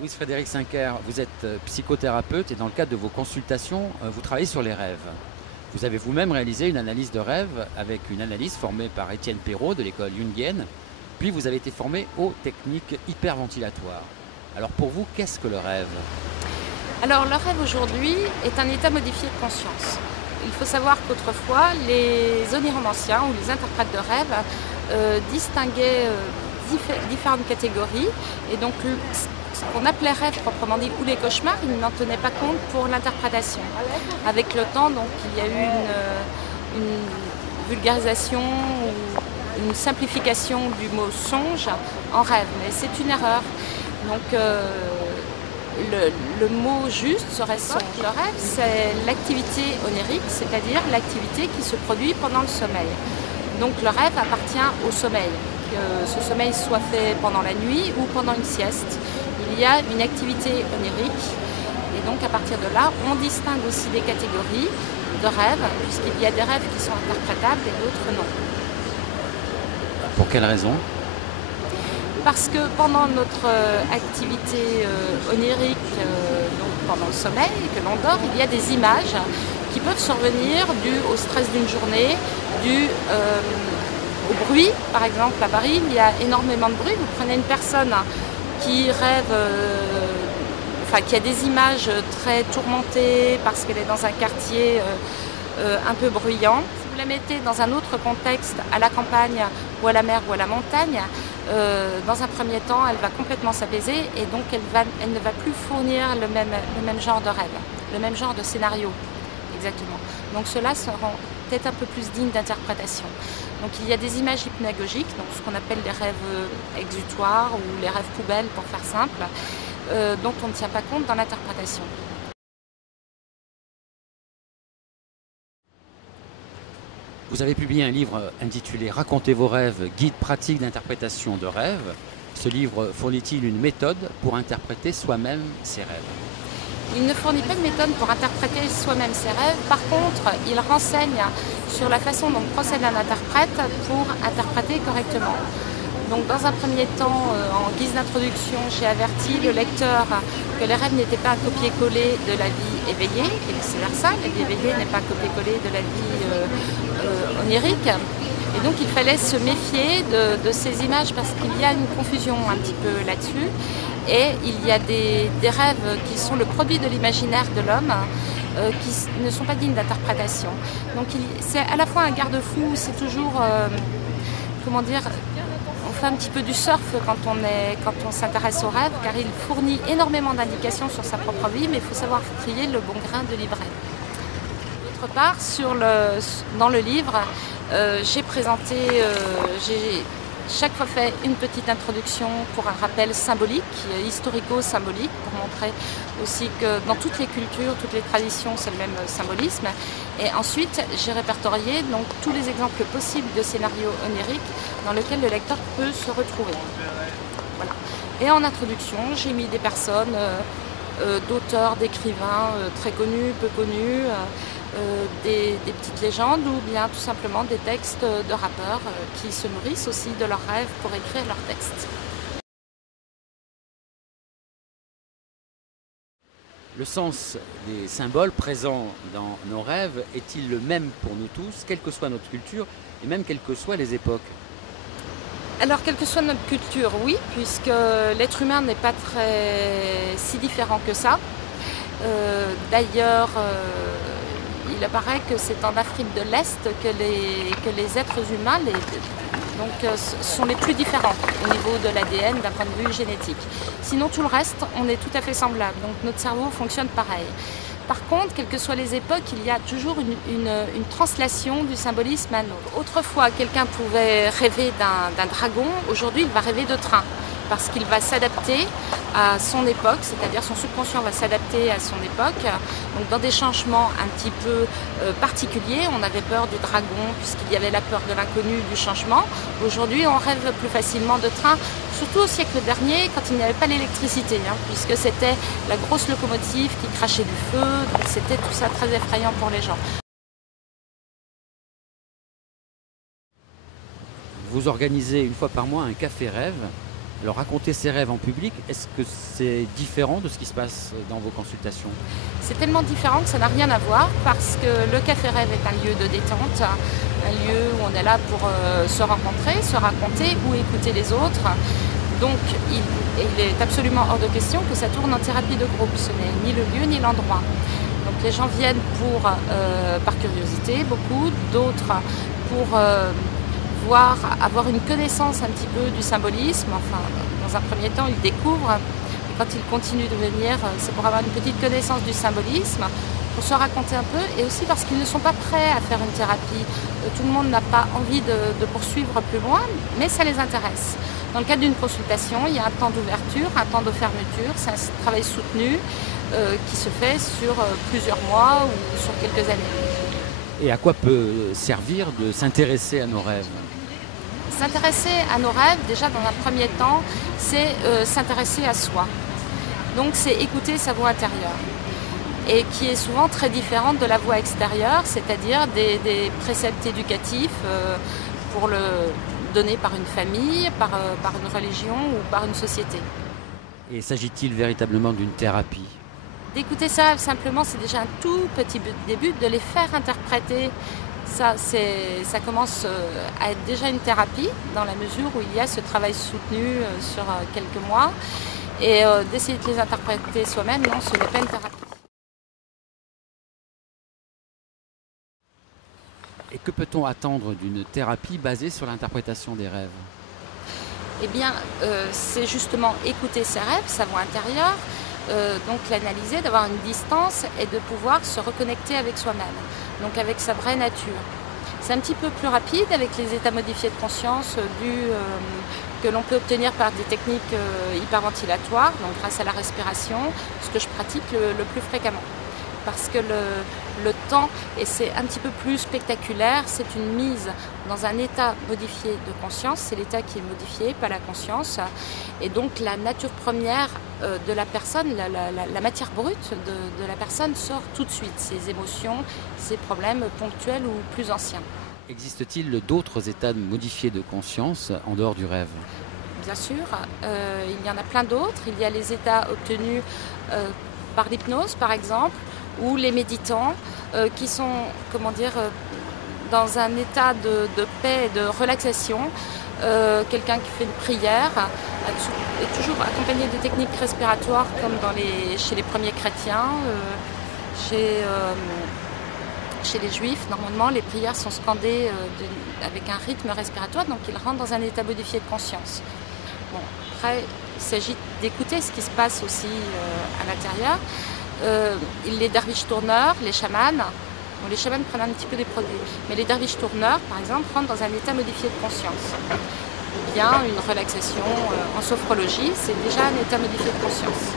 Louise Frédéric Sinquer, vous êtes psychothérapeute et dans le cadre de vos consultations, vous travaillez sur les rêves. Vous avez vous-même réalisé une analyse de rêve avec une analyse formée par Étienne Perrault de l'école jungienne, puis vous avez été formé aux techniques hyperventilatoires. Alors pour vous, qu'est-ce que le rêve? Alors le rêve aujourd'hui est un état modifié de conscience. Il faut savoir qu'autrefois, les oniromanciens ou les interprètes de rêve distinguaient différentes catégories et donc ce qu'on appelait rêve proprement dit ou les cauchemars, ils n'en tenaient pas compte pour l'interprétation. Avec le temps, donc, il y a eu une vulgarisation ou une simplification du mot songe en rêve, mais c'est une erreur. Donc le mot juste serait songe. Le rêve, c'est l'activité onirique, c'est-à-dire l'activité qui se produit pendant le sommeil. Donc le rêve appartient au sommeil, que ce sommeil soit fait pendant la nuit ou pendant une sieste. Il y a une activité onirique et donc à partir de là, on distingue aussi des catégories de rêves, puisqu'il y a des rêves qui sont interprétables et d'autres non. Pour quelle raison? Parce que pendant notre activité onirique, donc pendant le sommeil, que l'on dort, il y a des images qui peuvent survenir dues au stress d'une journée, dues au bruit. Par exemple, à Paris, il y a énormément de bruit. Vous prenez une personne qui rêve, qui a des images très tourmentées parce qu'elle est dans un quartier un peu bruyant. Si vous la mettez dans un autre contexte, à la campagne ou à la mer ou à la montagne, dans un premier temps, elle va complètement s'apaiser et donc elle ne va plus fournir le même genre de rêve, le même genre de scénario, exactement. Donc ceux-là seront peut-être un peu plus dignes d'interprétation. Donc il y a des images hypnagogiques, donc ce qu'on appelle les rêves exutoires ou les rêves poubelles pour faire simple, dont on ne tient pas compte dans l'interprétation. Vous avez publié un livre intitulé Racontez vos rêves, guide pratique d'interprétation de rêves. Ce livre fournit-il une méthode pour interpréter soi-même ses rêves? Il ne fournit pas de méthode pour interpréter soi-même ses rêves. Par contre, il renseigne sur la façon dont procède un interprète pour interpréter correctement. Donc, dans un premier temps, en guise d'introduction, j'ai averti le lecteur que les rêves n'étaient pas un copier-coller de la vie éveillée, et vice-versa. La vie éveillée n'est pas un copier-coller de la vie onirique. Et donc, il fallait se méfier de ces images parce qu'il y a une confusion un petit peu là-dessus. Et il y a des rêves qui sont le produit de l'imaginaire de l'homme qui ne sont pas dignes d'interprétation. Donc c'est à la fois un garde-fou, c'est toujours, comment dire, on fait un petit peu du surf quand on s'intéresse aux rêves, car il fournit énormément d'indications sur sa propre vie, mais il faut savoir trier le bon grain de livret. D'autre part, dans le livre, j'ai présenté, j'ai chaque fois fait une petite introduction pour un rappel symbolique, historico-symbolique, pour montrer aussi que dans toutes les cultures, toutes les traditions, c'est le même symbolisme. Et ensuite, j'ai répertorié donc tous les exemples possibles de scénarios oniriques dans lesquels le lecteur peut se retrouver. Voilà. Et en introduction, j'ai mis des personnes, d'auteurs, d'écrivains très connus, peu connus, des petites légendes ou bien tout simplement des textes de rappeurs qui se nourrissent aussi de leurs rêves pour écrire leurs textes. Le sens des symboles présents dans nos rêves est-il le même pour nous tous, quelle que soit notre culture et même quelles que soient les époques? Alors, quelle que soit notre culture, oui, puisque l'être humain n'est pas si différent que ça. D'ailleurs, il apparaît que c'est en Afrique de l'Est que les êtres humains sont les plus différents au niveau de l'ADN d'un point de vue génétique. Sinon, tout le reste, on est tout à fait semblable. Donc notre cerveau fonctionne pareil. Par contre, quelles que soient les époques, il y a toujours une translation du symbolisme à un autre. Autrefois, quelqu'un pouvait rêver d'un dragon. Aujourd'hui, il va rêver de train parce qu'il va s'adapter à son époque, c'est-à-dire son subconscient va s'adapter à son époque. Donc dans des changements un petit peu particuliers, on avait peur du dragon puisqu'il y avait la peur de l'inconnu, du changement. Aujourd'hui, on rêve plus facilement de train, surtout au siècle dernier quand il n'y avait pas l'électricité, puisque c'était la grosse locomotive qui crachait du feu, donc c'était tout ça très effrayant pour les gens. Vous organisez une fois par mois un café rêve. Alors raconter ses rêves en public, est-ce que c'est différent de ce qui se passe dans vos consultations? C'est tellement différent que ça n'a rien à voir parce que le café rêve est un lieu de détente, un lieu où on est là pour se rencontrer, se raconter ou écouter les autres. Donc il est absolument hors de question que ça tourne en thérapie de groupe. Ce n'est ni le lieu ni l'endroit. Donc les gens viennent par curiosité, beaucoup, d'autres pour avoir une connaissance un petit peu du symbolisme. Enfin, dans un premier temps, ils découvrent. Et quand ils continuent de venir, c'est pour avoir une petite connaissance du symbolisme, pour se raconter un peu, et aussi parce qu'ils ne sont pas prêts à faire une thérapie. Tout le monde n'a pas envie de poursuivre plus loin, mais ça les intéresse. Dans le cadre d'une consultation, il y a un temps d'ouverture, un temps de fermeture. C'est un travail soutenu qui se fait sur plusieurs mois ou sur quelques années. Et à quoi peut servir de s'intéresser à nos rêves? S'intéresser à nos rêves, déjà dans un premier temps, c'est s'intéresser à soi. Donc c'est écouter sa voix intérieure. Et qui est souvent très différente de la voix extérieure, c'est-à-dire des préceptes éducatifs donnés par une famille, par une religion ou par une société. Et s'agit-il véritablement d'une thérapie? D'écouter ses rêves simplement, c'est déjà un tout petit début, de les faire interpréter. Ça commence à être déjà une thérapie dans la mesure où il y a ce travail soutenu sur quelques mois. Et d'essayer de les interpréter soi-même, non, ce n'est pas une thérapie. Et que peut-on attendre d'une thérapie basée sur l'interprétation des rêves? Eh bien, c'est justement écouter ses rêves, sa voix intérieure, donc l'analyser, d'avoir une distance et de pouvoir se reconnecter avec soi-même, donc avec sa vraie nature. C'est un petit peu plus rapide avec les états modifiés de conscience que l'on peut obtenir par des techniques hyperventilatoires, donc grâce à la respiration, ce que je pratique le plus fréquemment. Parce que le temps, et c'est un petit peu plus spectaculaire, c'est une mise dans un état modifié de conscience, c'est l'état qui est modifié, pas la conscience, et donc la nature première de la personne, la matière brute de la personne sort tout de suite, ses émotions, ses problèmes ponctuels ou plus anciens. Existe-t-il d'autres états modifiés de conscience en dehors du rêve? Bien sûr, il y en a plein d'autres, il y a les états obtenus par l'hypnose par exemple, ou les méditants qui sont, dans un état de paix et de relaxation. Quelqu'un qui fait une prière est toujours accompagné de techniques respiratoires comme chez les premiers chrétiens, chez les juifs. Normalement, les prières sont scandées avec un rythme respiratoire, donc ils rentrent dans un état modifié de conscience. Bon, après, il s'agit d'écouter ce qui se passe aussi à l'intérieur. Les derviches tourneurs, les chamans, bon, les chamans prennent un petit peu des produits, mais les derviches tourneurs, par exemple, rentrent dans un état modifié de conscience. Ou bien une relaxation en sophrologie, c'est déjà un état modifié de conscience.